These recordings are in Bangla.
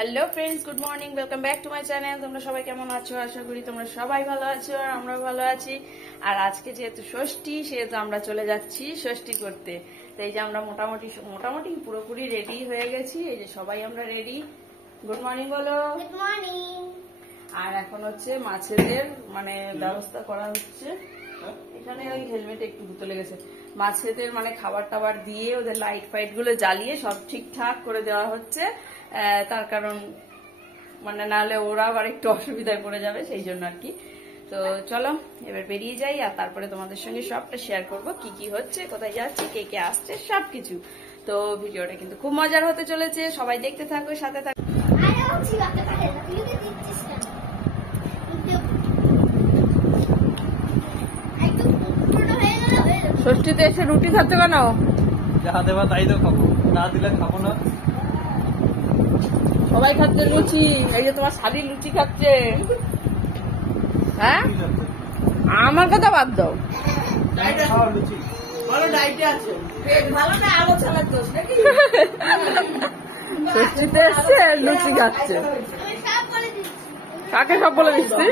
Hello friends, good morning, welcome back to my channel. তোমরা সবাই কেমন আছো? আশা করি তোমরা সবাই ভালো আছো আর আমরাও ভালো আছি। আর আজকে যেহেতু ষষ্ঠী, সেহেতু আমরা চলে যাচ্ছি ষষ্ঠী করতে। তো এই যে আমরা মোটামুটি পুরোপুরি রেডি হয়ে গেছি। এই যে সবাই আমরা রেডি। গুড মর্নিং বলো। Good morning. আর এখন হচ্ছে মাছেদের মানে ব্যবস্থা করা হচ্ছে। এখানে ওই হেলমেট একটু ধুতে লেগেছে। মাছেদের মানে খাবার টাবার দিয়ে ওদের লাইট ফাইট গুলো জ্বালিয়ে সব ঠিকঠাক করে দেওয়া হচ্ছে। তার কারণ মানে নাহলে ওরা আবার একটু অসুবিধায় পড়ে যাবে, সেই জন্য আর কি। তো চলো এবার বেরিয়ে যাই, আর তারপরে তোমাদের সঙ্গে সবটা শেয়ার করবো, কি কি হচ্ছে, কোথায় যাচ্ছে, কে কে আসছে, সবকিছু। তো ভিডিওটা কিন্তু খুব মজার হতে চলেছে, সবাই দেখতে থাকো, সাথে থাকো। ষষ্ঠীতে এসে রুটি খাচ্ছে কেন? যা দেবা তাই তো খাবো, না দিলে খাবো না। সবাই খাচ্ছে লুচি। এই যে তোমার শালি লুচি খাচ্ছে। হ্যাঁ, আমার কথা বাদ দাও। ষষ্ঠীতে এসছে লুচি খাচ্ছে। কাকে সব বলে দিচ্ছি?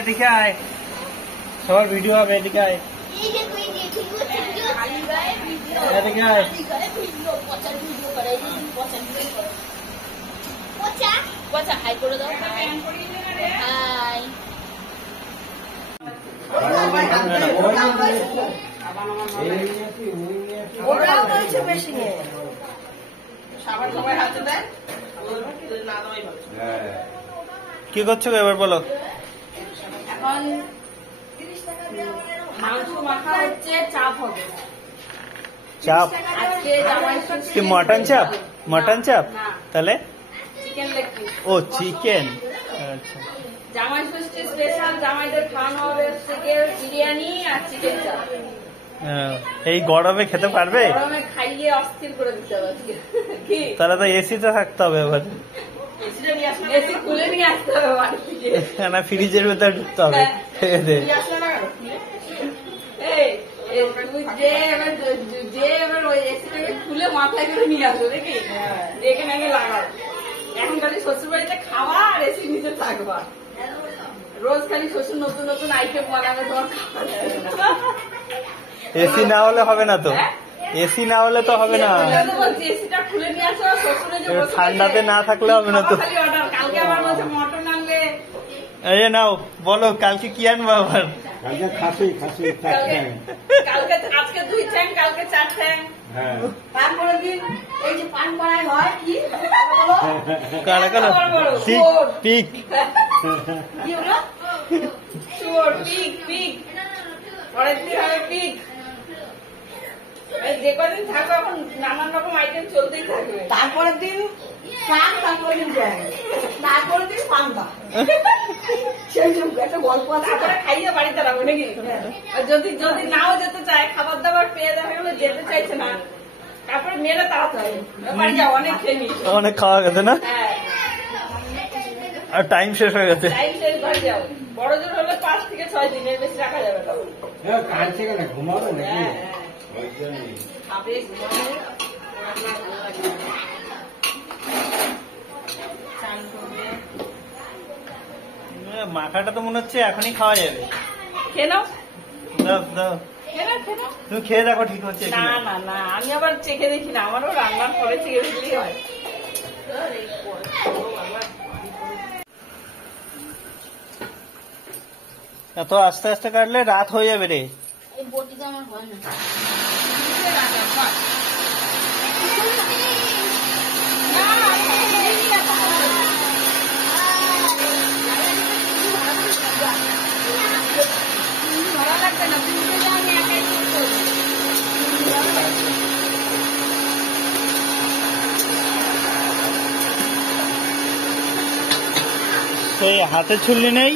এদিকে আয়, সবার ভিডিও হবে, এদিকে আয়, এদিকে আয়। হাই করে দাও। হাই। ওরাও রয়েছে মেশিনে। সাবান সবাই হাতে দেয়, না দেওয়াই ভালো। কি করছো এবার বলো? এখন মাংস মাখা হচ্ছে, চাপ হবে। চাপ? আজকে জামাই ষষ্ঠী। কি মটন চাপ? মটন চাপ? না, তাহলে চিকেন লেগ পিস। ও চিকেন। আচ্ছা, জামাই ষষ্ঠী স্পেশাল জামাইদের খাওয়ানো হবে হচ্ছে বিরিয়ানি আর চিকেন চাপ। এই গরমে খেতে পারবে? গরমে খাইয়ে অস্থির করে দিতে হবে আজকে। কি তাহলে তো এসিতে থাকতে হবে এবার, এসি খুলে নিয়ে আসতে হবে বাড়ি থেকে। না ফ্রিজের ভেতরে ঢুকতে হবে। নিয়ে আসলে না কেন? তুই যে এবার ওই এসিটাকে খুলে মাথায় করে নিয়ে আসো, দেখি এখানে আগে লাগাও। এখন খালি শ্বশুর বাড়িতে খাওয়া আর এসি নিচে থাকবা। রোজ খালি শ্বশুর নতুন নতুন আইটেম বানাবে, তোমার এসি না হলে হবে না তো, এসি না হলে তো হবে না। এসিটা খুলে নিয়ে আসো, শ্বশুরে ঠান্ডাতে না থাকলে হবে না তো। কালকে আমার বলছে মটন আনবে। এই নাও বলো, কালকে কি আনবো আবার? কালকে খাসি কালকে আজকে 2 ঠ্যাং, কালকে 4 ঠ্যাং। হ্যাঁ, পান করে দিন। এই যে পান করাই হয় কি কারা কারা? পিক কি হলো? শুয়োর, পিক পরের দিন হবে পিক। যে কদিন থাকবে এখন নানান রকম আইটেম চলতেই থাকবে। তারপরের দিন শাক, তারপরের দিন জ্যাম, তারপরের দিন পান্তা। সেই জন্য একটা গল্প আছে, তারপরে খাইয়ে বাড়িতে রাখবো নাকি? আর যদি নাও যেতে চায়, খাবার দাবার পেয়ে দেখা গেলো যেতে চাইছে না, তারপরে মেয়েরা তাড়াতাড়ি বাড়ি যাও, অনেক খেয়ে নিয়েছো, অনেক খাওয়া গেছে না, হ্যাঁ আর টাইম শেষ হয়ে গেছে। টাইম শেষ, বাড়ি যাও। বড় জোর হলে 5 থেকে 6 দিন, এর বেশি রাখা যাবে তখন। কাঁদছে কেন? ঘুমাবে নাকি? খাবে, ঘুমাবে, ভালো লাগবে, চান করবে। মাখাটা তো মনে হচ্ছে এখনই খাওয়া যাবে। খেয়ে নাও, দাও দাও, খেয়ে নাও। তুমি খেয়ে দেখো ঠিক হচ্ছে না কিনা। না না, আমি আবার চেখে দেখি না, আমারও রান্নার পরে চেখে দেখলেই হয়। এত আস্তে আস্তে কাটলে রাত হয়ে যাবে রে। এই বটিতে আমার হয় না। ভালো লাগবে না, তুমি যদি আমি একাই করবো। সেই হাতে ছুললি নেই,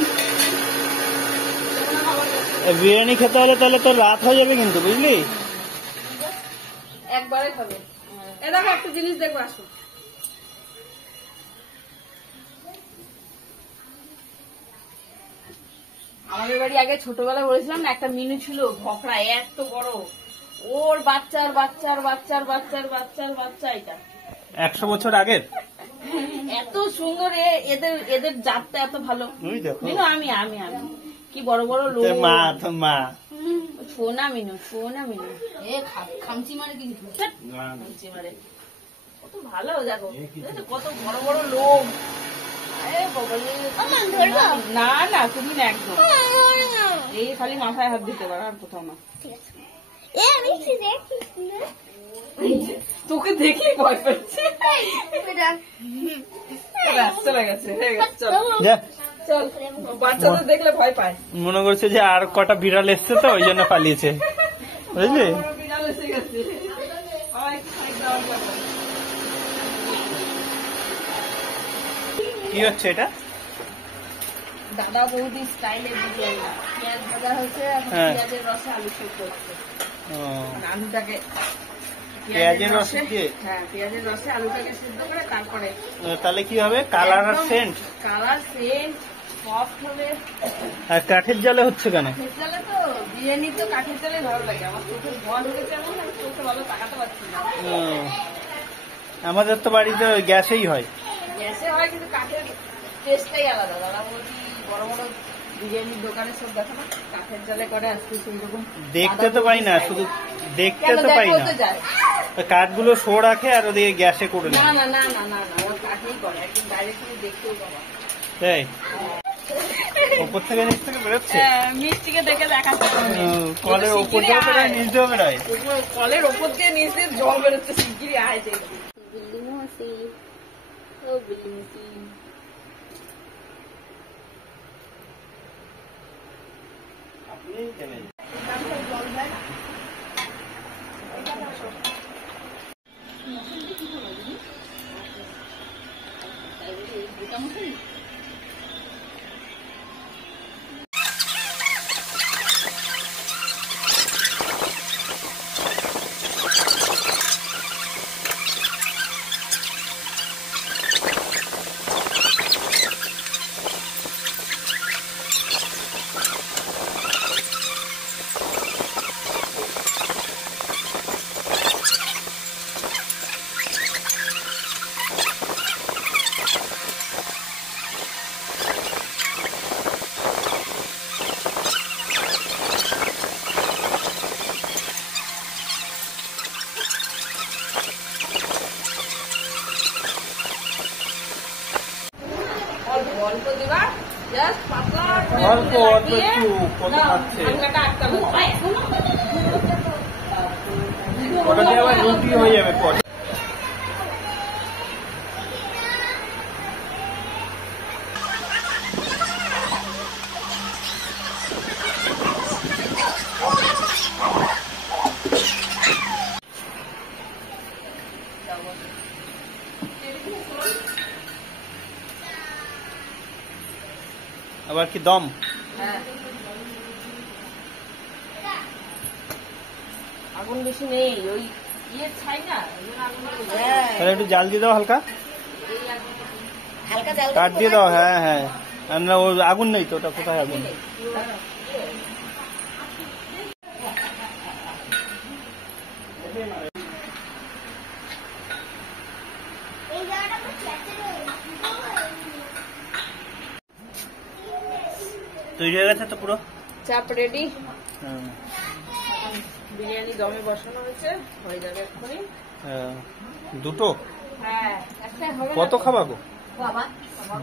বিরিয়ানি খেতে হলে তাহলে তো রাত হয়ে যাবে কিন্তু, বুঝলি? একবারে খাবে। এ দেখো একটা জিনিস দেখবো, আসো। আমাদের বাড়ি আগে ছোটবেলায় বলেছিলাম না, একটা মিনু ছিল ভকড়া এত বড়, ওর বাচ্চার বাচ্চার বাচ্চার বাচ্চার বাচ্চার বাচ্চা এটা 100 বছর আগের। এত সুন্দর, এদের এদের জাতটা এত ভালো। ওই দেখো মিনু আমি আমি আমি কি বড় বড় লোক। তোর মা, তোর মা। সোনা মিনু, সোনা মিনু। খামচি মানে কি খামচি মারে। কত ভালো দেখো, কত বড় বড় লোক। আরে বাবা রে। না না তুমি না, একদম এই খালি মাথায় হাত দিতে পারো, আর কোথাও না। তোকে দেখে ভয় পাচ্ছে। চলে গেছে, হয়ে গেছে, চল যা। চল। বাচ্চাদের দেখলে ভয় পায়। মনে করছে যে আর কটা বিড়াল এসছে তো ওই জন্য পালিয়েছে, বুঝলি? বিড়াল এসে গেছে। কি হচ্ছে এটা? দাদা বৌদি স্টাইলের বিরিয়ানি। পেঁয়াজ ভাজা হয়েছে, এখন হ্যাঁ। পেঁয়াজের রসে আলু সেদ্ধ হচ্ছে। ও, আলুটাকে পেঁয়াজের রসে দিয়ে? হ্যাঁ, পেঁয়াজের রসে আলুটাকে সিদ্ধ করে তারপরে তাহলে কি হবে? কালার আর সেন্ট? কালার সেন্ট সফট হবে। আর কাঠের জালে হচ্ছে কেন? কাঠের জালে তো বিরিয়ানি তো কাঠের জালে ভালো লাগে। আমার চোখে ভয় হয়েছে, এমন আমি চোখে ভালো তাকাতে পারছি না। ও, আমাদের তো বাড়িতে গ্যাসেই হয়। গ্যাসে হয় কিন্তু কাঠের টেস্টটাই আলাদা। দাদা বৌদি বড় বড় বিরিয়ানির দোকানে সব দেখো না কাঠের জালে করে, আজকে সেইরকম দেখতে তো পাই না, শুধু দেখতে তো পাই না। যায় কাঠগুলো শো রাখে আর ওদিকে গ্যাসে করে না নেয়। না না না না না, ওরা কাঠেই করে, একদম ডাইরেক্ট তুমি দেখতেও পাবা। তাই ওপর থেকে নিচ থেকে বেরোচ্ছে? মিষ্টিকে দেখে দেখাচ্ছে। কলের ওপর দিয়ে বেরোয়, নিচ দিয়ে বেরোয়? কলের ওপর দিয়ে নিচ দিয়ে জল বেরোচ্ছে, শিগগিরই আয় দেখবি। অল্প দিবা, জাস্ট পাতলা করে অল্প অল্প লাগিয়ে একটু কত নাও, খাচ্ছে? ঠান্ডাটা আটকানো। ওটা দিয়ে আবার রুটি হয়ে যাবে পরে। আবার কি দম? হ্যাঁ, আগুন বেশি নেই, ওই ইয়ে ছাই না, ওই জন্য আগুন বেশি নেই। তাহলে একটু জাল দিয়ে দাও হালকা, হালকা জাল কাঠ দিয়ে দাও। হ্যাঁ হ্যাঁ, আর না, ওর আগুন নেই তো, ওটা কোথায় আগুন? তৈরি হয়ে গেছে তো পুরো? চাপ রেডি। হ্যাঁ। বিরিয়ানি দমে বসানো হয়েছে, হয়ে যাবে এক্ষুনি। হ্যাঁ, দুটো? হ্যাঁ, একটাই হবে না কত তো? খাবা গো? বাবা,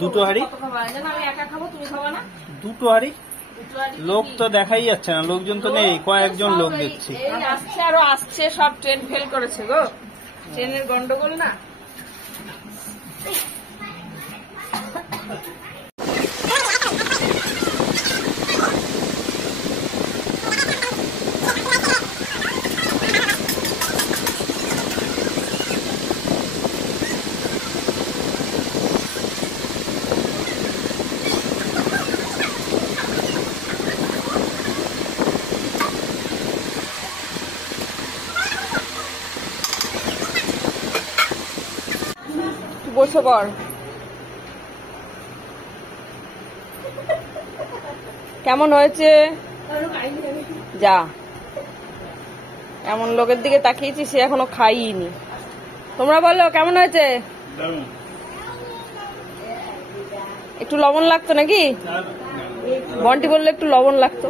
দুটো হাঁড়ি? কত খাবা? এই জন্য আমি একা খাবো, তুমি খাবা না? দুটো হাঁড়ি? দুটো হাঁড়ি লোক কি? তো দেখাই যাচ্ছে না, লোকজন তো নেই, কয়েকজন সব লোক এই- দেখছি। এই আসছে, আরো আসছে, সব ট্রেন ফেল করেছে গো, ট্রেনের গন্ডগোল না। বসে পড়। কেমন হয়েছে? যা, এমন লোকের দিকে তাকিয়েছি সে এখনো খাইনি। তোমরা বলো কেমন হয়েছে? একটু লবণ লাগতো নাকি? বন্টি বললে একটু লবণ লাগতো।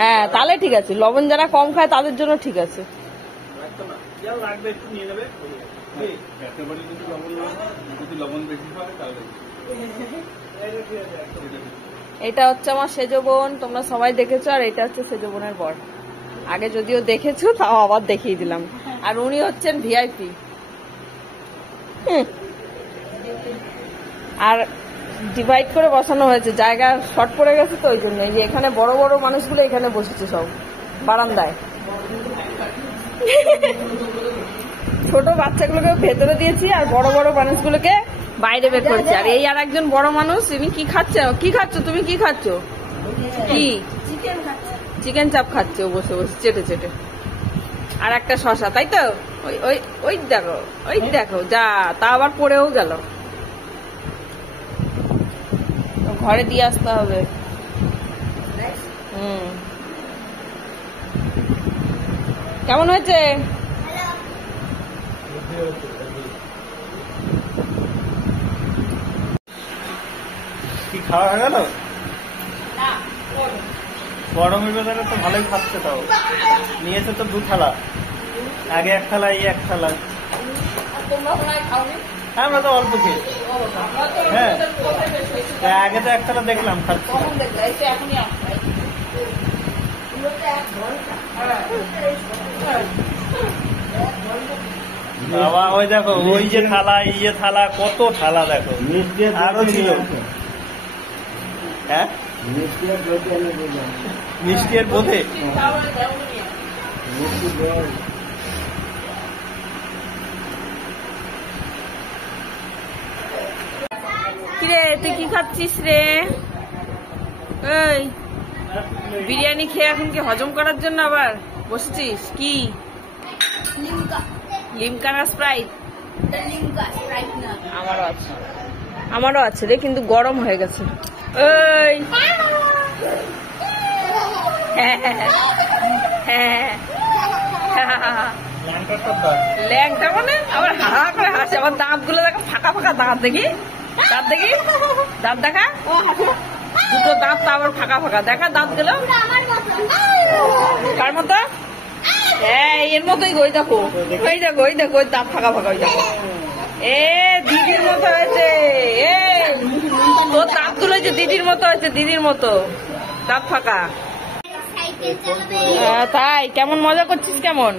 হ্যাঁ তাহলে ঠিক আছে, লবণ যারা কম খায় তাদের জন্য ঠিক আছে। এটা হচ্ছে আমার সেজ বোন, তোমরা সবাই দেখেছো, আর এটা হচ্ছে সেজ বোনের বর। আগে যদিও দেখেছো, তাও আবার দেখিয়ে দিলাম। আর উনি হচ্ছেন ভিআইপি। আর ডিভাইড করে বসানো হয়েছে, জায়গা শর্ট পড়ে গেছে তো ওই জন্য। এই যে এখানে বড় বড় মানুষগুলো এখানে বসেছে সব বারান্দায়, ছোট বাচ্চাগুলোকে ভেতরে দিয়েছি আর বড় বড় মানুষগুলোকে বাইরে বের করেছি। আর এই আর একজন বড় মানুষ, ইনি কি খাচ্ছে? কি খাচ্ছ তুমি? কি খাচ্ছ? কি? চিকেন চাপ খাচ্ছে ও বসে বসে চেটে চেটে। আর একটা শশা, তাই তো? ওই ওই ওই দেখো, ওই দেখো, যা তা আবার পড়েও গেল। ঘরে দিয়ে আসতে হবে। কেমন হয়েছে? কি খাওয়া হয়ে গেল? গরমের বেলাটা তো ভালোই খাচ্ছে। তাও নিয়েছে তো 2 থালা, আগে 1 থালা, এই 1 থালা। আমরা তো অল্প খেয়েছি। হ্যাঁ আগে তো 1 থালা দেখলাম খাচ্ছি। বাবা ওই দেখো, ওই যে থালা, এই যে থালা, কত থালা দেখো। আরো ছিল। হ্যাঁ মিষ্টি এর বোধে। কিরে তুই কি খাচ্ছিস রে? এই বিরিয়ানি খেয়ে এখন কি হজম করার জন্য আবার বসেছিস? কি লিমকা না স্প্রাইট? আমারও আছে রে, কিন্তু গরম হয়ে গেছে। এই ল্যাংটা মানে আবার হা করে হাসে। আমার দাঁত গুলো দেখো, ফাঁকা ফাঁকা দাঁত। দেখি দাঁত, দেখি দাঁত দেখা, দুটো দাঁত তো আবার ফাঁকা ফাঁকা। দেখা দাঁত গুলো কার মতো? হ্যাঁ এর মতোই। ওই দেখো, ওই দেখো, ওই দেখো, ওই দাঁত ফাঁকা ফাঁকা। ওই দেখো, এ দিদির মতো হয়েছে। তোর দাঁত গুলো যে দিদির মতো হয়েছে, দিদির মতো দাঁত ফাঁকা। তাই? কেমন মজা করছিস? কেমন?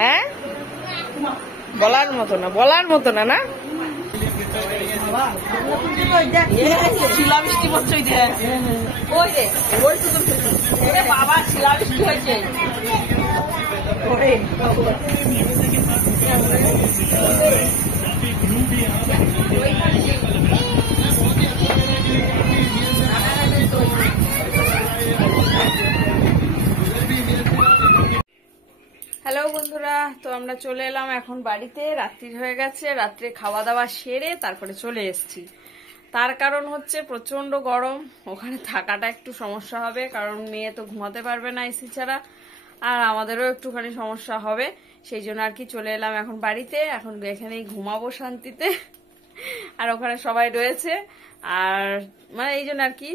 হ্যাঁ বলার মতো না, বলার মতো না। না শিলাবৃষ্টি করছে। বাবা শিলাবৃষ্টি হয়েছে। হ্যালো বন্ধুরা, তো আমরা চলে এলাম এখন বাড়িতে। রাত্রি হয়ে গেছে, রাত্রে খাওয়া দাওয়া সেরে তারপরে চলে এসেছি। তার কারণ হচ্ছে প্রচন্ড গরম, ওখানে থাকাটা একটু সমস্যা হবে, কারণ মেয়ে তো ঘুমাতে পারবে না এসি ছাড়া, আর আমাদেরও একটুখানি সমস্যা হবে। সেই জন্য আর কি চলে এলাম এখন বাড়িতে। এখন এখানেই ঘুমাবো শান্তিতে। আর ওখানে সবাই রয়েছে, আর মানে এই জন্য আর কি,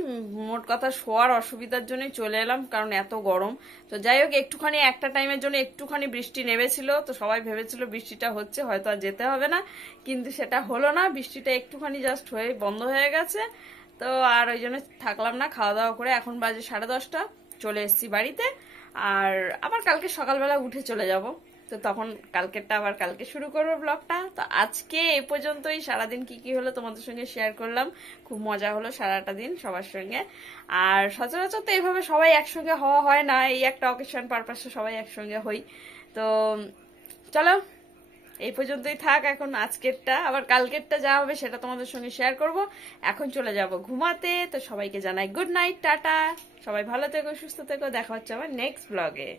মোট কথা শোয়ার অসুবিধার জন্যই চলে এলাম, কারণ এত গরম। তো যাই হোক, একটুখানি একটা টাইমের জন্য একটুখানি বৃষ্টি নেমেছিল, তো সবাই ভেবেছিল বৃষ্টিটা হচ্ছে, হয়তো আর যেতে হবে না, কিন্তু সেটা হলো না। বৃষ্টিটা একটুখানি জাস্ট হয়ে বন্ধ হয়ে গেছে। তো আর ওই জন্য থাকলাম না, খাওয়া দাওয়া করে এখন বাজে 10:30, চলে এসেছি বাড়িতে। আর আবার কালকে সকালবেলা উঠে চলে যাব, তো তখন কালকেরটা আবার কালকে শুরু করবো ব্লগটা। তো আজকে এ পর্যন্তই। সারাদিন কি কি হলো তোমাদের সঙ্গে শেয়ার করলাম, খুব মজা হলো সারাটা দিন সবার সঙ্গে। আর সচরাচর তো এইভাবে সবাই একসঙ্গে হওয়া হয় না, এই একটা অকেশন পারপাসে সবাই একসঙ্গে হই। তো চলো এই পর্যন্তই থাক এখন আজকেরটা। আবার কালকেরটা যা হবে সেটা তোমাদের সঙ্গে শেয়ার করব। এখন চলে যাব ঘুমাতে। তো সবাইকে জানাই গুড নাইট, টাটা। সবাই ভালো থেকো, সুস্থ থেকো, দেখা হচ্ছে আমার নেক্সট ব্লগে।